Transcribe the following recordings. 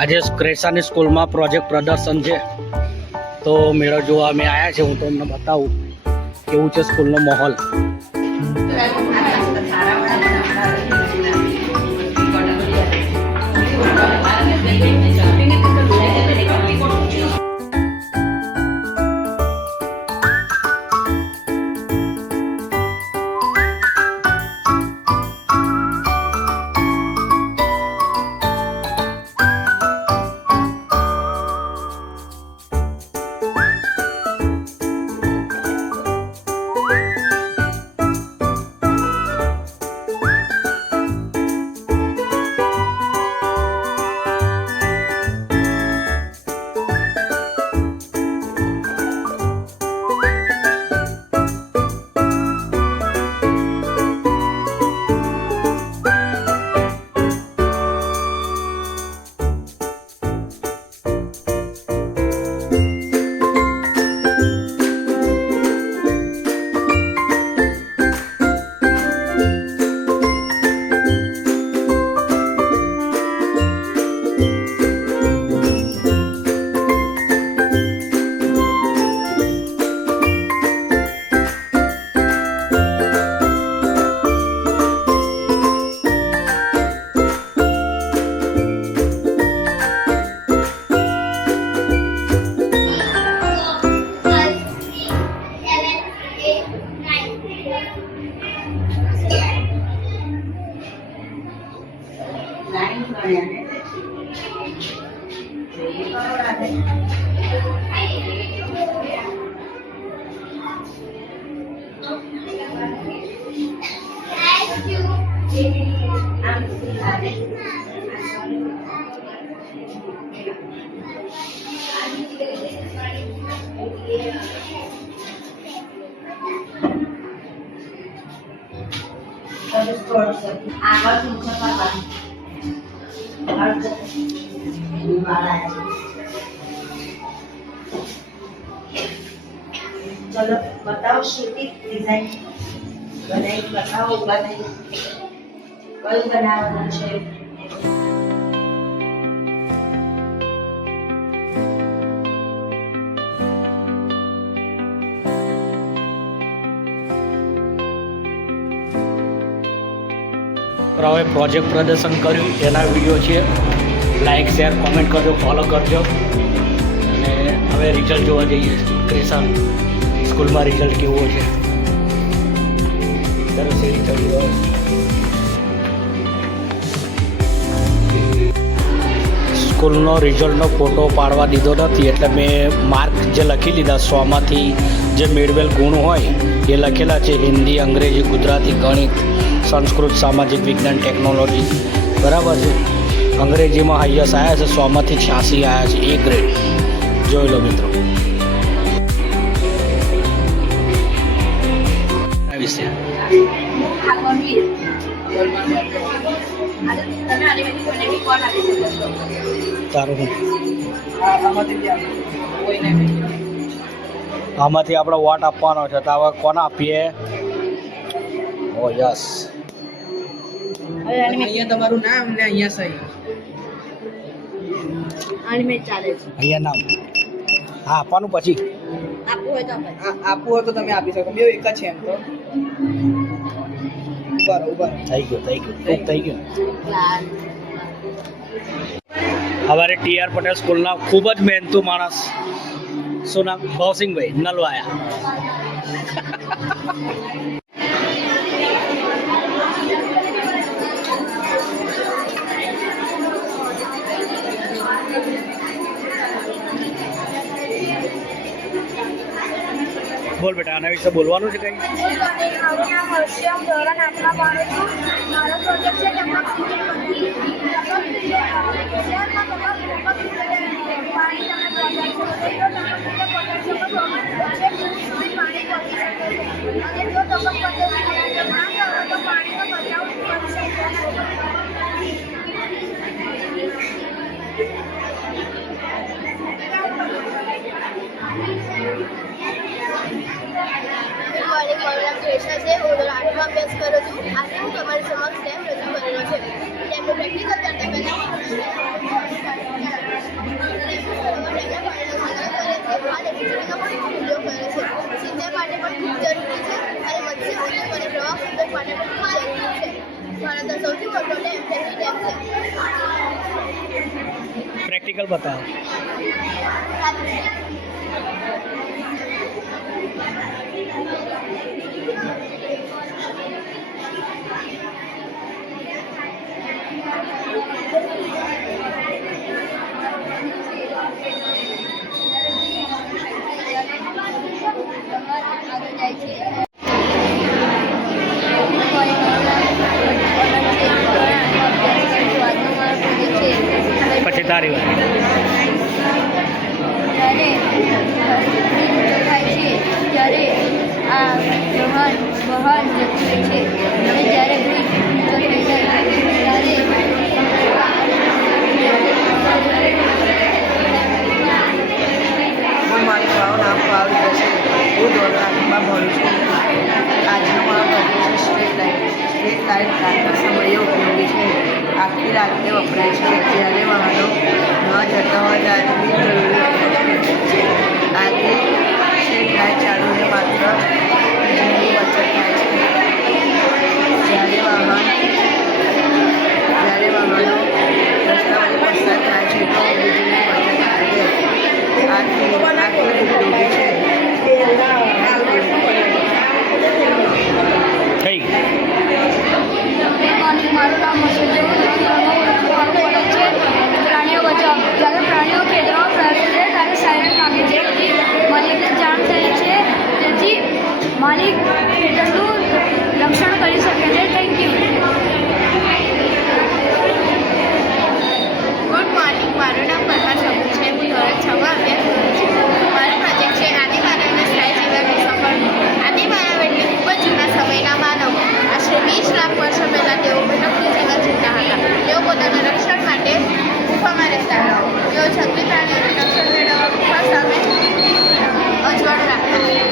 આજે ક્રેસાની સ્કૂલમાં પ્રોજેક્ટ પ્રદર્શન છે, તો મેળો જોવા અમે આવ્યા છે. હું તમને બતાવું કેવું છે સ્કૂલનો માહોલ. चलो बताओ श्रुति डिजाइन बनाई बताओ बनाई कल बनावना છે. હવે પ્રોજેક્ટ પ્રદર્શન કર્યું એના વિડીયો છે. લાઈક, શેર, કોમેન્ટ કરજો, ફોલો કરજો. અને હવે રિઝલ્ટ જોવા જઈએ. ક્રેસા સ્કૂલમાં રિઝલ્ટ કેવો છે. સરસ રિઝલ્ટ. સ્કૂલનો રિઝલ્ટનો ફોટો પાડવા દીધો નથી, એટલે મેં માર્ક જે લખી લીધા 100માંથી જે મેળવેલ ગુણ હોય એ લખેલા છે. હિન્દી, અંગ્રેજી, ગુજરાતી, ગણિત, સંસ્કૃત, સામાજિક વિજ્ઞાન, ટેકનોલોજી. બરાબર છે. અંગ્રેજીમાં હાઈએસ્ટ આવ્યા છે, 100માંથી 86 આવ્યા છે. A grade. જોઈ લો મિત્રો. વિશે તારું આમાંથી આપણે વોટ આપવાનો છે, તો હવે કોને આપીએ? ઓ યસ. અહીંયા તમારું નામ ને અહીંયા સહી. અહીંયા નામ હા આપવાનું. પછી આપવું હોય તો તમે આપી શકો. બે એક જ છે એમ તો. ઉભા થઈ ગયું. અમારે TR પટેલ સ્કૂલના ખૂબ જ મહેનતુ માણસ, શું નામ? ભવસિંહભાઈ નલવાયા. બોલ બેટા, આના વિશે બોલવાનું છે કંઈ? ક્રેસા છે. હું 8મા અભ્યાસ કરું છું. આજે હું તમારી સમક્ષ સ્ટેપ રજૂ કરેલો છે. એમનું પ્રેક્ટિકલ કરતા પહેલાં વીજળીનો પણ ખૂબ ઉપયોગ કરે છે. સિંચાઈ માટે પણ ખૂબ જરૂરી છે અને મત્સ્ય ઉદ્યોગ અને પ્રવાસ ઉદ્યોગ માટે પણ ખૂબ જરૂરી છે. ભારતનો સૌથી મોટો ડેમ ફેરી ડેમ છે. પ્રેક્ટિકલ બતાવો. આગળ જાય છે. પછી તારી વાત. જ્યારે આ વાહન જતું રહે છે અને જ્યારે બ્રિજ ઊંચો થઈ જાય ત્યારે હું મારું નામ પાવલ છે. હું ધોરણ 8માં ભણું છું. આજનો મારો ટોપિક છે સ્ટ્રીટ લાઇટ. સ્ટ્રીટ લાઇટ રાતના સમયે ઉપયોગી છે. આખી રાત્રે વપરાય છે. જ્યારે વાહનો ન જતા હોય ત્યારે બિનજરૂરી છે. આથી સ્ટ્રીટ લાઇટ ચાલુને માત્ર વીજળીની બચત થાય છે. જ્યારે વાહનો રસ્તા પર પસાર થાય છે તો વીજળીની બચત થાય છે. આથી ઉપયોગી છે. થઈ મારું નામ મસૂદ છે. પ્રાણીઓ બચાવ. જ્યારે પ્રાણીઓ ખેતરમાં પ્રવેશે છે ત્યારે સાયરન વાગે છે. માલિકને જાણ થાય છે. તેથી માલિક ખેતરનું રક્ષણ કરી શકે છે. Thank you. Good morning. મારું નામ પરમાર સબુ છે. હું ધોરણ 6માં અભ્યાસ કરું છું. મારો પ્રોજેક્ટ છે આદિમાનવના સ્થાયી જીવનની સફળ. આદિમાનવ એટલે ખૂબ જ જૂના સમયના માનવ. આશરે 20 લાખ વર્ષો પહેલાં તેઓ ભટકતું જીવન જીવતા હતા. તેઓ પોતાના રક્ષણ માટે ગુફામાં રહેતા હતા. તેઓ જંગલી પ્રાણીઓને રક્ષણ મેળવવા ગુફા સામે અજવાળું રાખતા હતા.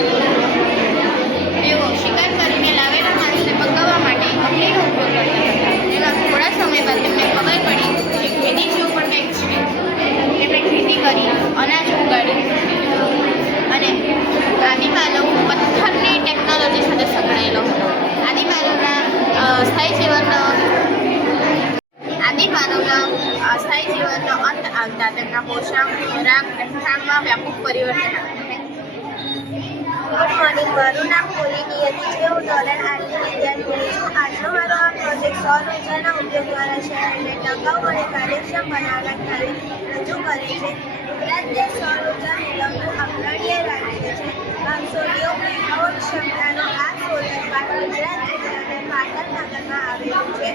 તેઓ શિકાર કરીને લાવેલા માંસને પકાવવા માટે અગ્નિનો ઉપયોગ કરતા હતા. તેના થોડા સમય બાદ તેમને ખબર પડી કે ખેતી જેવું પણ કંઈક છે. તેમણે ખેતી કરી, અનાજ ઉગાડ્યું અને આદિમાનવ પથ્થરની ટેકનોલોજી સાથે સંકળાયેલો હતો. આદિમાનવના સ્થાયી જીવનનો અંત આવતા તેમના પોષણ, ખોરાક, રહેઠાણમાં વ્યાપક પરિવર્તન આવ્યું. Good morning. મારું નામ કોલી નિયતિ છે. હું ધોરણ 8ની વિદ્યાર્થીની છું. આજનો મારો આ પ્રોજેક્ટ સૌર ઉર્જાના ઉપયોગ દ્વારા શહેરને ટકાઉ અને કાર્યક્ષમ બનાવવાના ખ્યાલ રજૂ કરે છે. ગુજરાત દેશ સૌર ઉર્જા નિગમનું અગ્રણીય રાજ્ય છે. 590 મેગાવોટ ક્ષમતાનો આ સોલર પાર્ક ગુજરાત જિલ્લાના પાટણ નગરમાં આવેલું છે.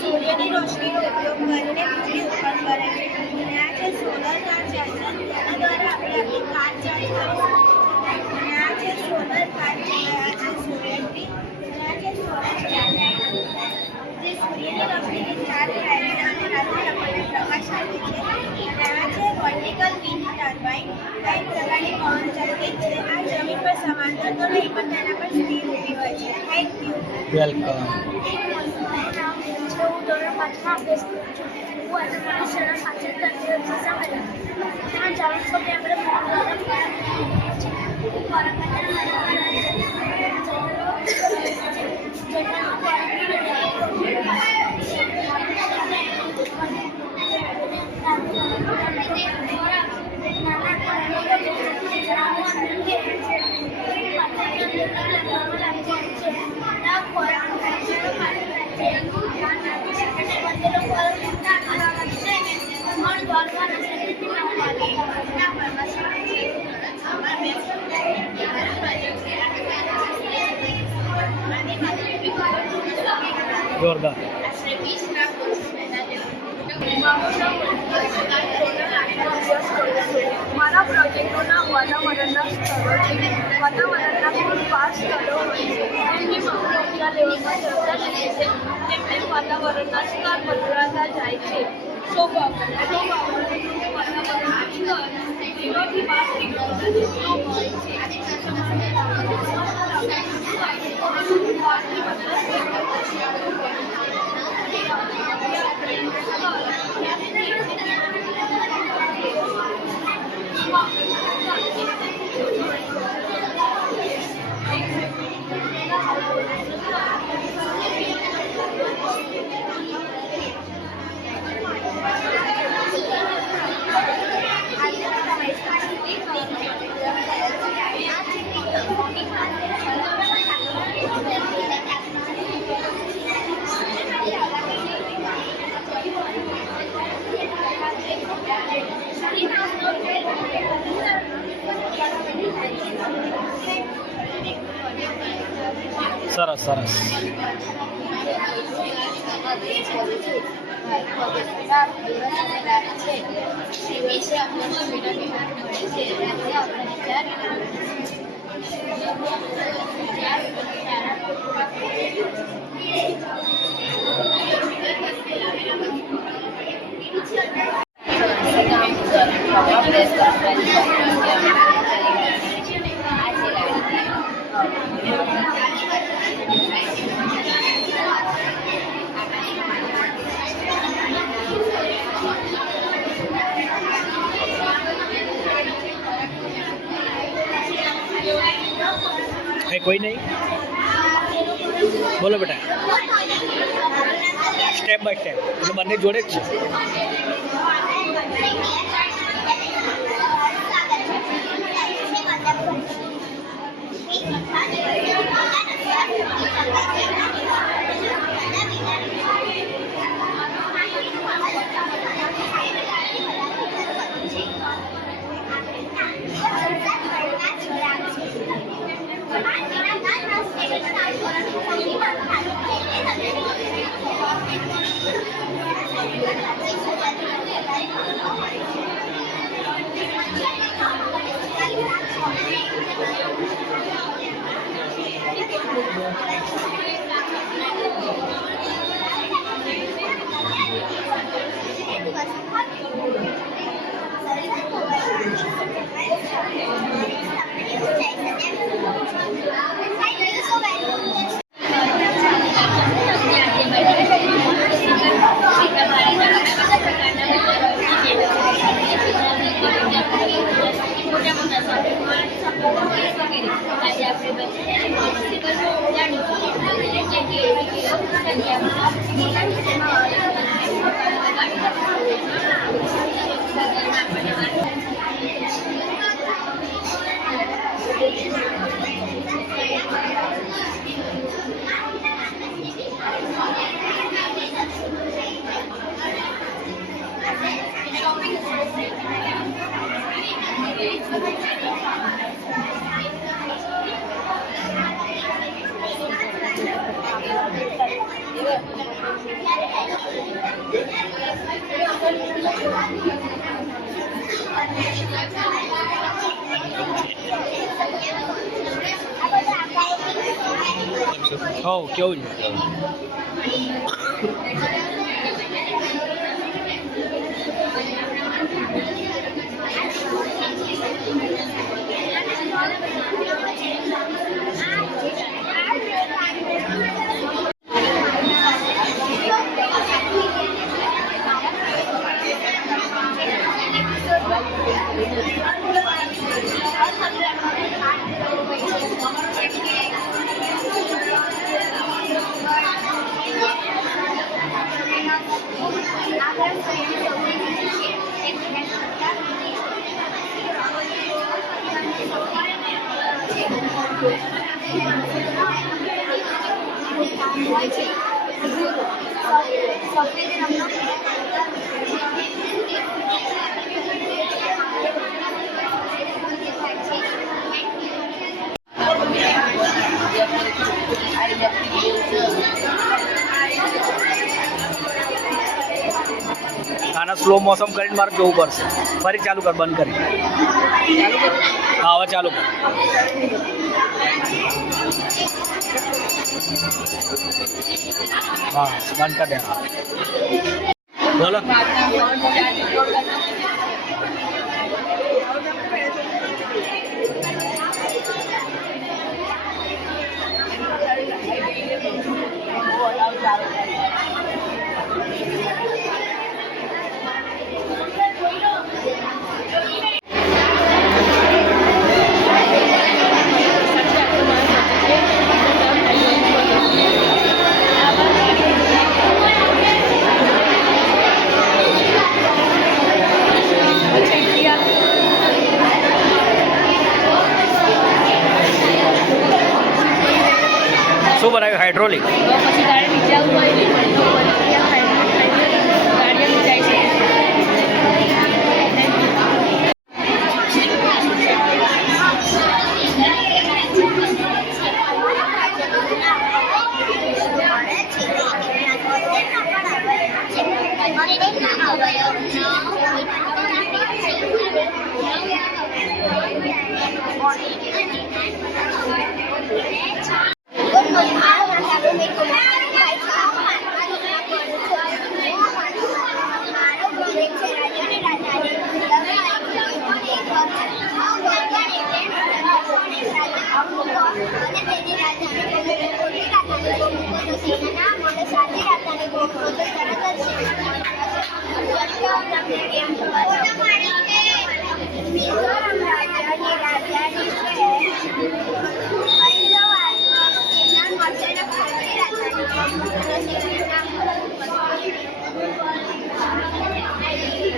સૂર્યની રોશનીનો ઉપયોગ કરીને વીજળી ઉત્પન્ન કરે છે. અને આ છે સોલર કાર ચાર્જર. તેના દ્વારા આપણે આપણી કાર ચાર્જ કરી શકીએ છીએ. અને આ છે સોલર કાર. આ છે સૂર્યની. આ છે સોલર ચાર્જર જે સૂર્યની રોશનીથી ચાર્જ થાય છે અને રાત્રે આપણને પ્રકાશ આપે છે. અને આ છે વર્ટિકલ વિન્ડ ટર્બાઇન. આ એક પ્રકારની પવન ચક્કી છે. આ જમીન પર સમાંતર તો નહીં પણ તેના પર સ્થિર ઊભી હોય છે. Thank you. વેલકમ. હું ધોરણ 5માં અભ્યાસ કરું છું. હું આજે મારી શાળા પાછળ તંત્ર સામે જાણું છું કે આપણે જોરદાર. મારા પ્રોજેક્ટનું નામ વાતાવરણના સ્તરો છે. વાતાવરણના કુલ 5 સ્તરો હોય છે. તેમની માપણી ઊંચા લેવલમાં ચડતા રહે છે. તેમને વાતાવરણના સ્તર બદલાતા જાય છે. વાતાવરણના સ્તર 0 થી 5 ડિગ્રી હોય છે. સરસ સરસ. है कोई नहीं? बोलो बेटा. સ્ટેપ બાય સ્ટેપ એટલે બંને જોડે જ છે. Oh, કેવું છે? આના સ્લો મોસમ કરીને મારે જોવું પડશે. ફરી ચાલુ કર, બંધ કરી. હા, હવે ચાલુ કર. હા, બંધ કર દે. બોલો. શું બનાવ્યું? હાઇડ્રોલિક. પછી ગાડી વિચારવું હોય તો પછી ગાડીઓ વિચારી છે.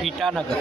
ઈટાનગર.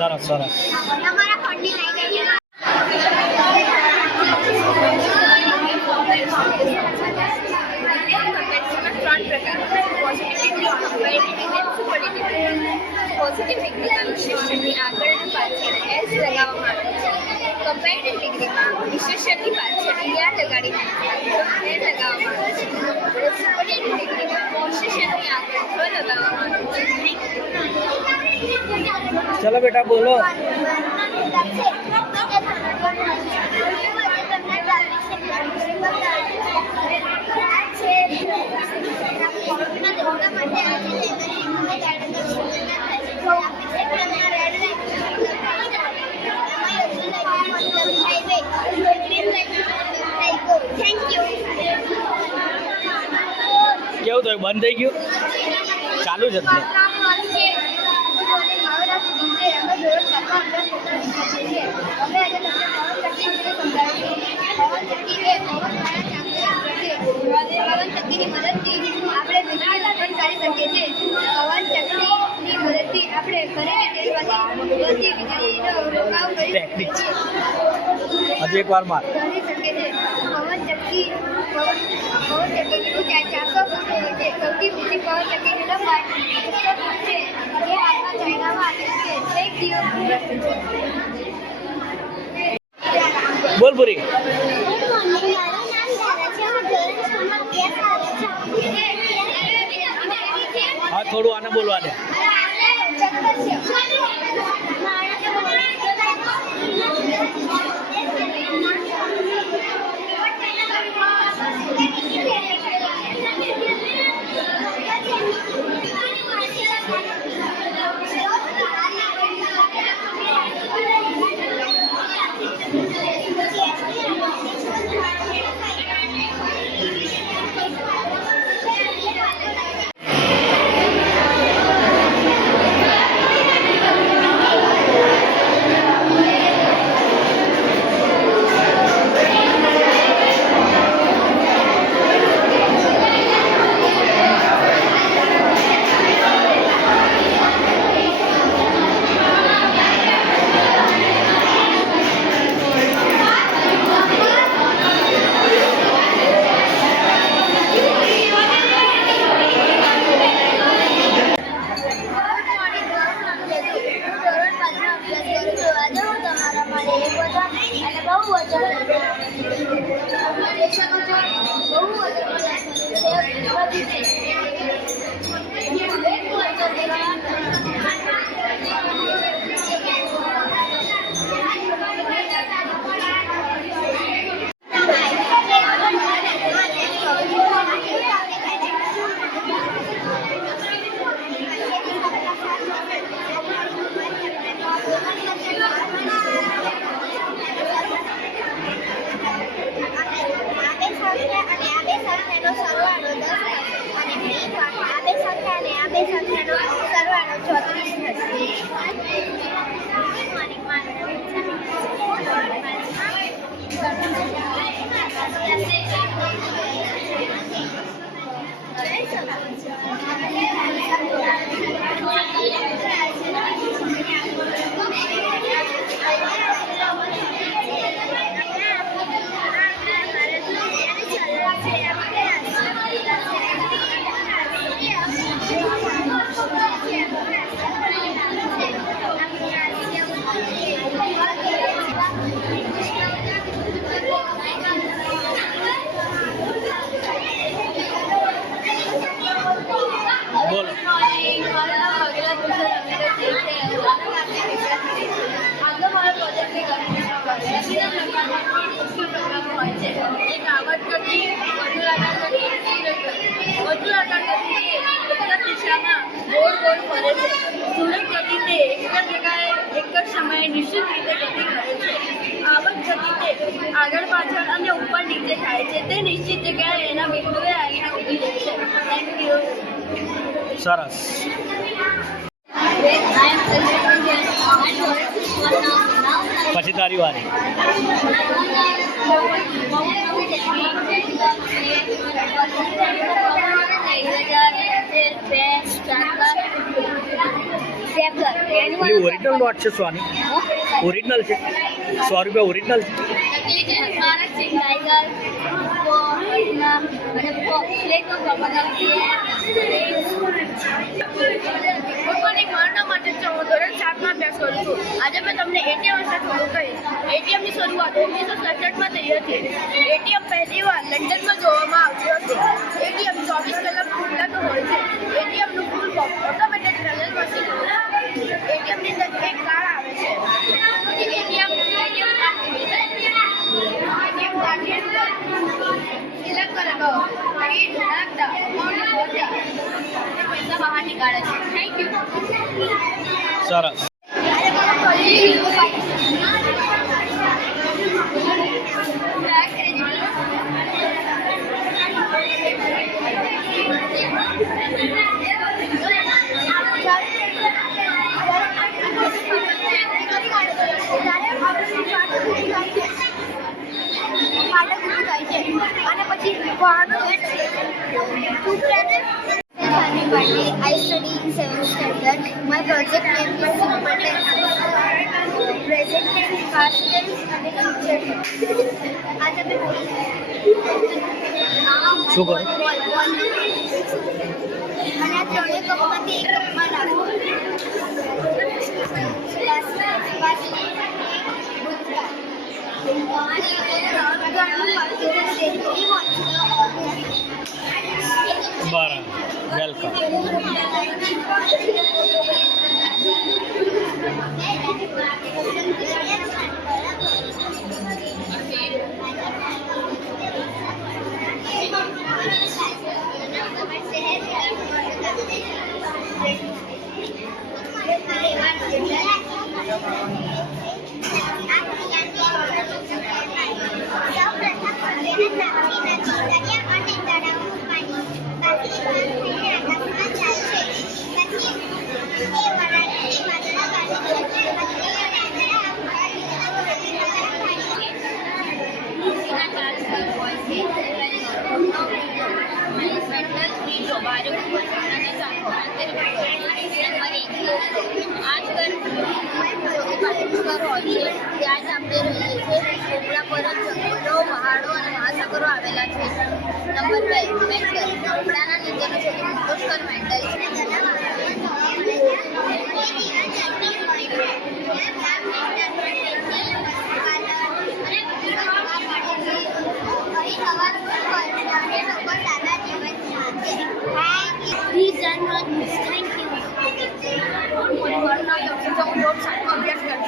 સરસ સરસ. પોઝિટિવ ડિગ્રીમાં વિશેષણની આગળ અને પાછળ એસ લગાવવામાં આવે છે. કમ્પેરેટિવ ડિગ્રીમાં વિશેષણની પાછળ ઈઆર લગાડીને એર લગાવવામાં આવે છે. સુપરલેટિવ ડિગ્રીમાં વિશેષણની આગળ વ લગાવવામાં આવે છે. ચલો બેટા બોલો. કેવું થયું? બંધ થઈ ગયું? ચાલુ જ હતું. ટેકનિક હજી એક વાર માર. બોલ પૂરી. હા થોડું આને બોલવા દે. સંખ્યાનો સરવાળો 10 થશે અને b ભાગ આ બે સંખ્યા અને આ બે સંખ્યાનો સરવાળો 34 થશે. બોલો. નિશ્ચિત રીતે ગતિ કરે છે. આવક ગતિ તે આગળ પાછળ અને ઉપર નીચે થાય છે. તે નિશ્ચિત જગ્યાએ એના બિંદુએ આવીને ઊભી રહે છે. Thank you. સરસ. પછી તારી વારી. ઓરિજિનલ નોટ છે સ્વાની? ઓરિજિનલ છે? 100 રૂપિયા ઓરિજિનલ છે? મારા માટે ધોરણ 7માં અભ્યાસ કરું છું. આજે મેં તમને એટીએમ વિશે થોડું કહીશ. એટીએમની શરૂઆત 1967માં થઈ હતી. એટીએમ પહેલી વાર લંડનમાં જોવામાં આવ્યું હતું. એટીએમ 24 કલાક ખુલ્લા હોય છે. એટીએમનું full form automated teller machine. એટીએમની અંદર એક કાર્ડ આવે છે. એટીએમ સિલેક્ટ કરેલો પૈસા બહાર નીકાળે છે. Thank you. સરસ. અને પછી I study in 7th standard. My project name is Simple Tense. Present tense, past tense, and future tense. आज हमें શું કરો? અને આ ત્રણેય કપમાંથી એક કપમાં નાખો. બરાબર. વેલકમ. ત્યાં જ આપણે રહીએ છીએ. ચોપડા પર જ જંગલો, પહાડો અને મહાસાગરો આવેલા છે. Number 2 Mendel. ચોપડાના નીચેનો સૌથી મોટો સ્તર મેન્ડલ છે.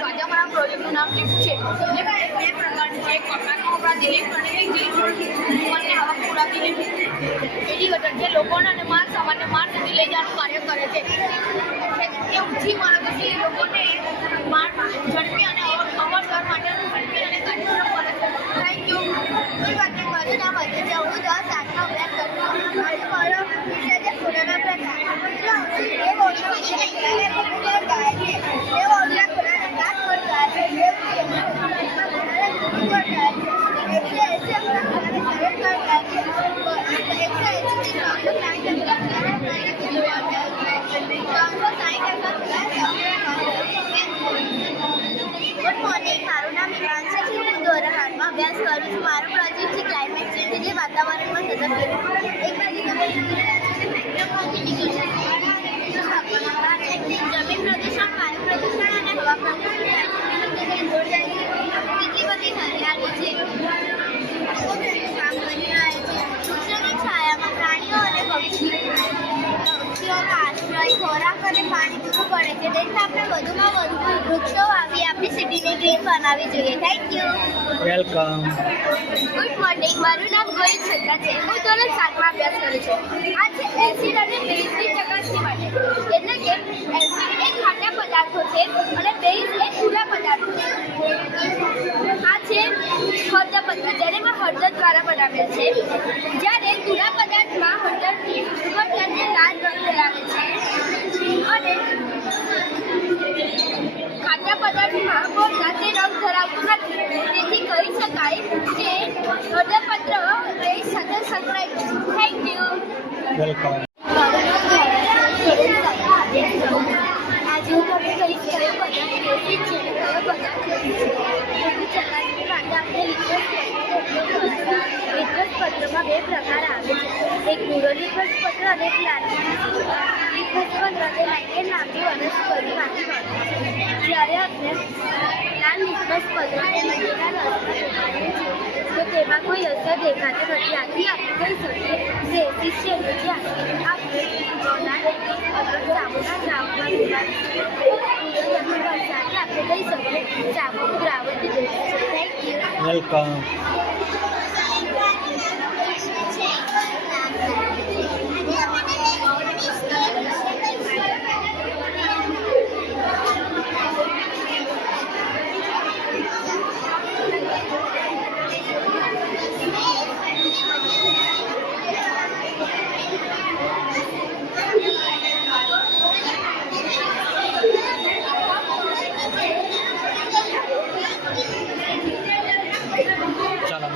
આજે અમારા પ્રોજેક્ટનું નામ લિફ્ટ છે. જે બે પ્રકારની છે. કપડાના વપરાતી લિફ્ટ અને બીજી ઉંમરની આવક પુરાતી લિફ્ટ. એલિવેટર જે લોકોને અને માલ સામાન્ય માલ સુધી લઈ જવાનું કાર્ય કરે છે. એ ઊંચી ઇમારતોથી લોકોને માલ ઝડપી અને અવર જવર માટેનું ઝડપી અને કાર્યક્ષમ કરે છે. Thank you. મારું નામ અજય છે. હું 7માં અભ્યાસ કરું અભ્યાસ કરું છું. મારો પ્રોજેક્ટ છે ક્લાઇમેટ ચેન્જ એટલે વાતાવરણમાં થતા ફેરફાર. એક બાજુ તમે જોઈ રહ્યા છો કે જમીન પ્રદૂષણ, વાયુ પ્રદૂષણ અને હવા પ્રદૂષણ કેટલી બધી હરિયાળી છે. લોકો કેટલું કામ કરી રહ્યા છે. વૃક્ષોની છાયામાં પ્રાણીઓ અને પક્ષીઓનો આશ્રય, ખોરાક અને પાણી પૂરું પડે છે. તેથી આપણે વધુમાં વધુ વૃક્ષો વાવી આપણી સિટીને ગ્રીન બનાવવી જોઈએ. Thank you. Welcome. Good morning. મારું નામ ગોહિલ છત્રા છે. હું ધોરણ 7માં અભ્યાસ કરું છું. આ છે એસિડ અને બેઝની ચકાસણી માટે. એટલે કે એસિડ એ ખાટા પદાર્થો છે અને બેઝ એ સૂકા પદાર્થો છે. આ છે હળદર પદાર્થ, જેને મેં હળદર દ્વારા બનાવેલ છે. જ્યારે સૂકા પદાર્થમાં હળદર લાલ રંગ ધરાવે છે અને ખાટા પદાર્થમાં ગોળના તે રંગ ધરાવતું નથી. તેથી કહી શકાય કે હળદરપત્ર બેઝ સાથે સંકળાયેલું છે. Thank you. વેલકમ. આજે હું તમને કહીશ કયો પદાર્થ બેઝિક છે અને કયો પદાર્થ નથી છે. તેની ચકાસણી માટે આપણે લિટમસ પત્રમાં 2 પ્રકાર આવે છે. એક ભૂરો લિટમસ પત્ર અને એક લાલ લિટમસ પત્ર. લિટમસ પત્ર એ નાઇટ્રેટ નામની વનસ્પતિમાંથી બને છે. જ્યારે આપણે લાલ લિટમસ પત્ર એ મધ્યના રસમાં દેખાઈએ છીએ તો તેમાં કોઈ અસર દેખાતી નથી. આથી આપણે કહી શકીએ કે એસિડ છે. એટલે આપણે લાલ લિટમસ પત્ર સાબુના દ્રાવણમાં મિલાવીએ સાથે આપણે કહી શકીએ સાબુનું દ્રાવણ દીધું છે. Thank you. વેલકમ. ચાલો.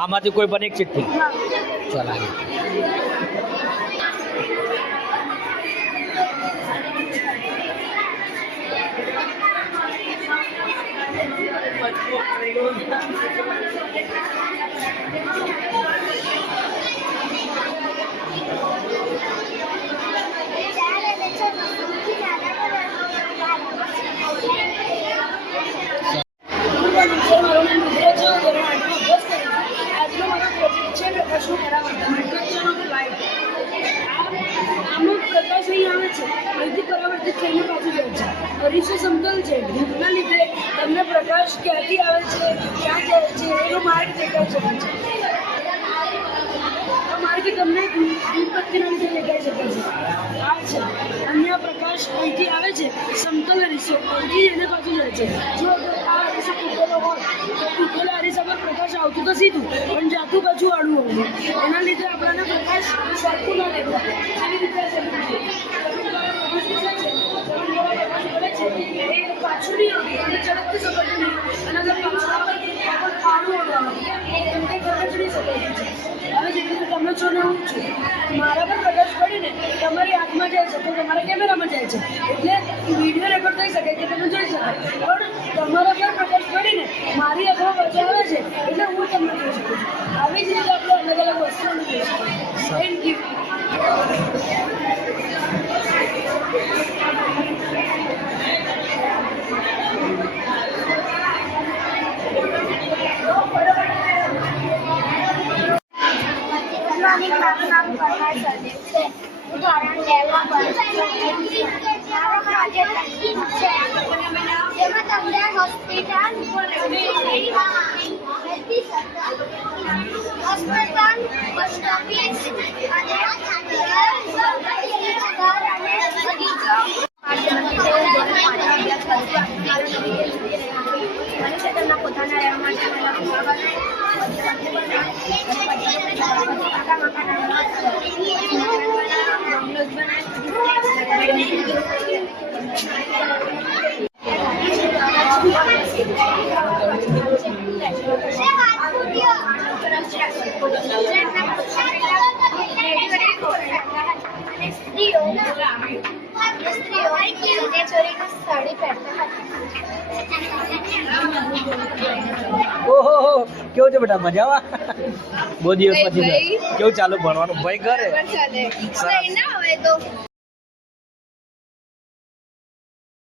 આમાંથી કોઈ પણ એક ચિઠ્ઠી. ચાલો. અરીસો સમતલ છે. ધૂપના લીધે તમને પ્રકાશ ક્યાંથી આવે છે, ક્યાં જાય છે એનો માર્ગ દેખાઈ શકે છે. આ માર્ગ તમને ધૂપબત્તીના લીધે દેખાઈ શકે છે. આ છે અન્ય પ્રકાશ અહીંથી આવે છે. સમતલ અરીસો અહીંથી એને બાજુ જાય છે. જો આ અરીસો તૂટેલો હોય તો તૂટેલા અરીસા પર પ્રકાશ આવતું તો સીધું, પણ જાતું બાજુ આડું હોય. એના લીધે આપણને પ્રકાશ સરખું ના દેખાય. એવી રીતે પાછું નહીં આવતું અને ઝડપથી સપાટી નહીં. અને અગર પાછું આવે તો પાડું આવવાનું એમ કંઈ પ્રકાશ નહીં સપાટી છે. હવે જેવી રીતે તમે છો ને હું છું, મારા પર પ્રકાશ પડીને તમારી આંખમાં જાય છે તો તમારા કેમેરામાં જાય છે. એટલે વિડીયો રેકોર્ડ થઈ શકે કે તમે જોઈ શકો. પણ તમારા પર પ્રકાશ પડીને મારી આંખમાં બચાવે છે એટલે હું તમને જોઈ શકું છું. આવી જ રીતે આપણે અલગ અલગ વસ્તુઓને જોઈ શકીએ. Thank you. મારું નામ પરમાર સદેવ છે. હું ધોરણ 2માં ભણું છું. મારો પ્રોજેક્ટ છે જેમાં તમને હોસ્પિટલ, પોસ્ટ ઓફિસ અને મનુષ્ય પોતાના રહેવા માટે કેવું છે બેટા મજામાં? બહુ દિવસ પછી કેવું ચાલુ ભણવાનું? ભાઈ ઘરે ચાલે ના હવે તો